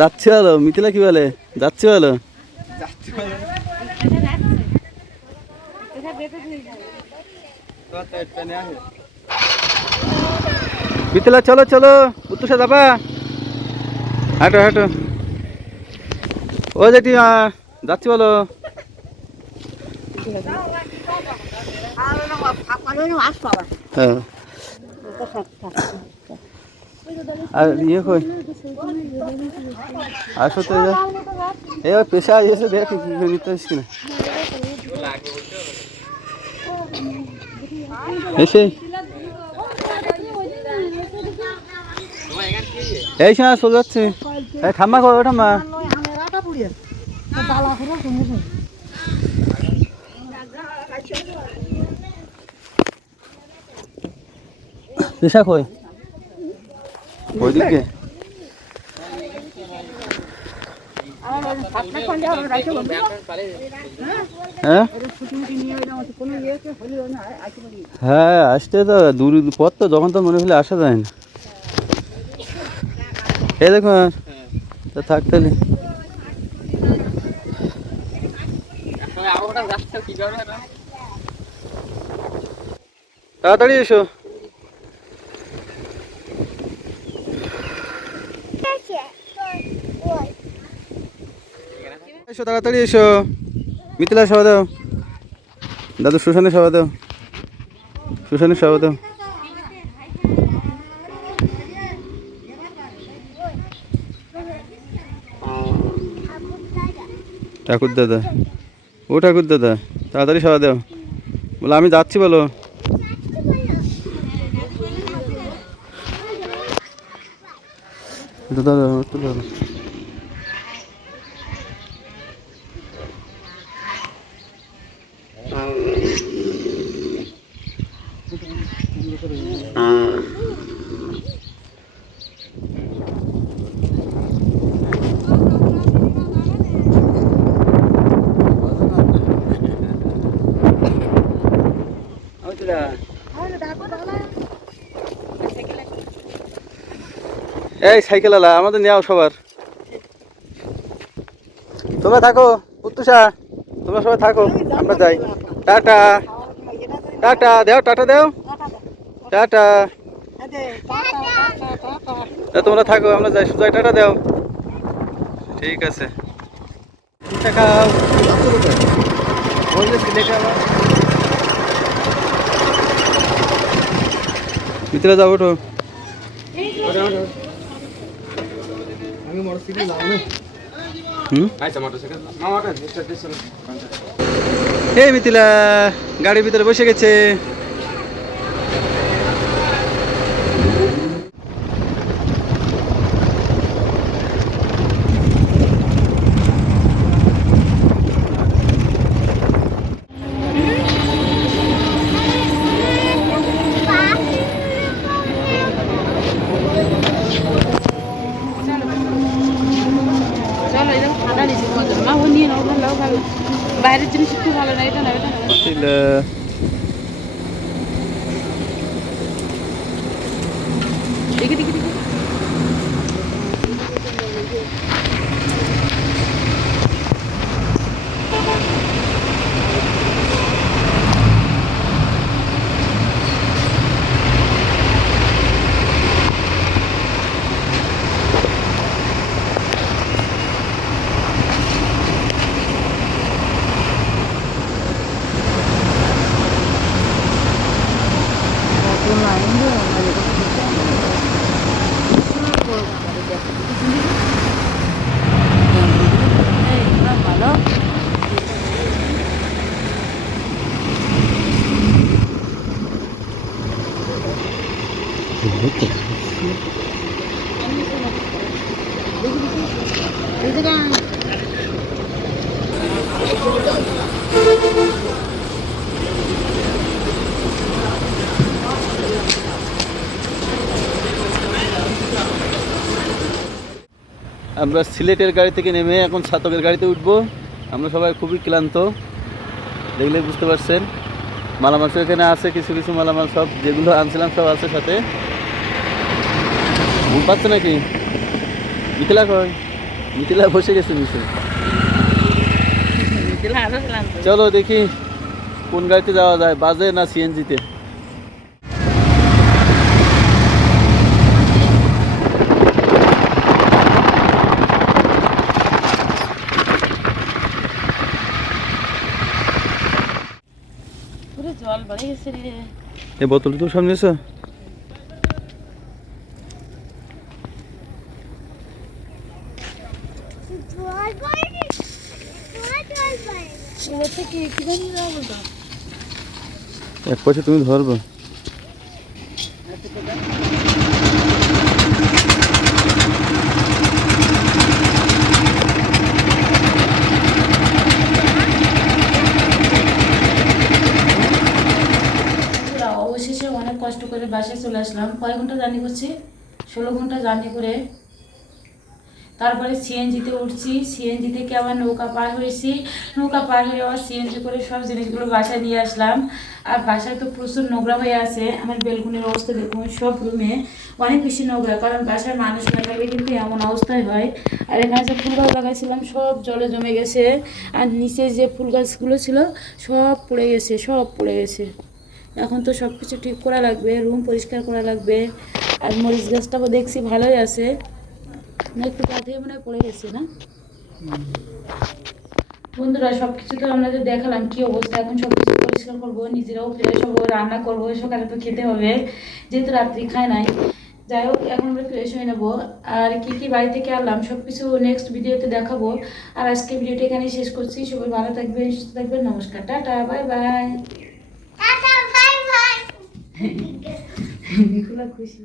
যাচ্ছে ভালো। মিথিলা কি বলে? যাচ্ছে ভালো। মিথিলা চলো চলো, উত্তরসা যাবা? হাঁটো হাঁটো। ও যেটি যাচ্ছি বলো। হ্যাঁ আর ইয়ে কই আসো তো এবার পেশা এসে দেখ কি নিতে আসছি না এসে এই সময় চলে যাচ্ছে। ঠাম্মা কবে ঠাম্মা? পেশা কই ওইদিকে? হ্যাঁ আসতে তো দূর পথ তো, যখন তো মনে হলে আসা যায় না। এই দেখো থাক তাহলে। তাড়াতাড়ি এসো। এসো তাড়াতাড়ি এসো। মিথিলা সভা দাও, দাদু সুশানের সভা দাও, সুশানের সভা দাও। ঠাকুর দাদা, ও ঠাকুর দাদা তাড়াতাড়ি সভা দাও। বলো আমি যাচ্ছি বলো। দাদা এই সাইকেল আলা আমাদের নেওয়া সবার। তোমরা থাকো উত্তুষা, তোমরা সবাই থাকো, আমরা যাই। টাটা টাটা দেও, টাটা দেও, টাটা। তোমরা থাকো, আমরা যাই। সুজয় টাটা দেও। ঠিক আছে খাও। ভিতরে যাবো তো। এই মিথিলা গাড়ির ভিতরে বসে গেছে। বাইরের জিনিস একটু ভালো না, এটা না এটা না। দেখি দেখি দেখি আমরা সিলেটের গাড়ি থেকে নেমে এখন ছাতকের গাড়িতে উঠবো। আমরা সবাই খুবই ক্লান্ত, দেখলে বুঝতে পারছেন। মালামাল এখানে আছে, কিছু কিছু মালামাল সব যেগুলো আনছিলাম সব আছে সাথে। ঘুম পাচ্ছে নাকি? মিথিলা কই? মিথিলা বসে গেছে নিচে। চলো দেখি কোন গাড়িতে যাওয়া যায়, বাসে না সিএনজিতে। পুরো জল বেড়ে গেছে রে। এই বোতল তো সামনে এসো। এবার থেকে কি জানি না বলতো। এক পয়সা তুমি ধরবে। অবশেষে অনেক কষ্ট করে বাসায় চলে আসলাম। কয় ঘন্টা জার্নি করছি? 16 ঘন্টা জার্নি করে তারপরে সিএনজিতে উঠছি। সিএনজি থেকে আবার নৌকা পার হয়েছি। নৌকা পার হয়ে আবার সিএনজি করে সব জিনিসগুলো বাসায় নিয়ে আসলাম। আর বাসায় তো প্রচুর নোংরা হয়ে আছে। আমার বেলকুনির অবস্থা দেখুন, সব রুমে অনেক বেশি নোংরা, কারণ বাসায় মানুষ না থাকলে কিন্তু এমন অবস্থায় হয়। আর এখানে যে ফুল গাছ লাগাইছিলাম সব জলে জমে গেছে। আর নিচে যে ফুল গাছগুলো ছিল সব পড়ে গেছে, সব পড়ে গেছে। এখন তো সব কিছু ঠিক করা লাগবে, রুম পরিষ্কার করা লাগবে। আর মরিচ গাছটাও দেখছি ভালোই আছে, না একটু কাঁধে মনে হয় পড়ে গেছে না। বন্ধুরা সব কিছু তো আমরা দেখালাম কি অবস্থা। এখন সব কিছু পরিষ্কার করবো, নিজেরাও ফ্রেশ হবো, রান্না করবো, সকালে তো খেতে হবে যেহেতু রাত্রি খায় নাই। যাই হোক এখন আমরা ফ্রেশ হয়ে নেবো। আর কি কি বাড়ি থেকে আনলাম সব কিছু নেক্সট ভিডিওতে দেখাবো। আর আজকে ভিডিওটা এখানেই শেষ করছি। সবাই ভালো থাকবেন, সুস্থ থাকবেন। নমস্কার, টাটা, বাই বাই। খুশি।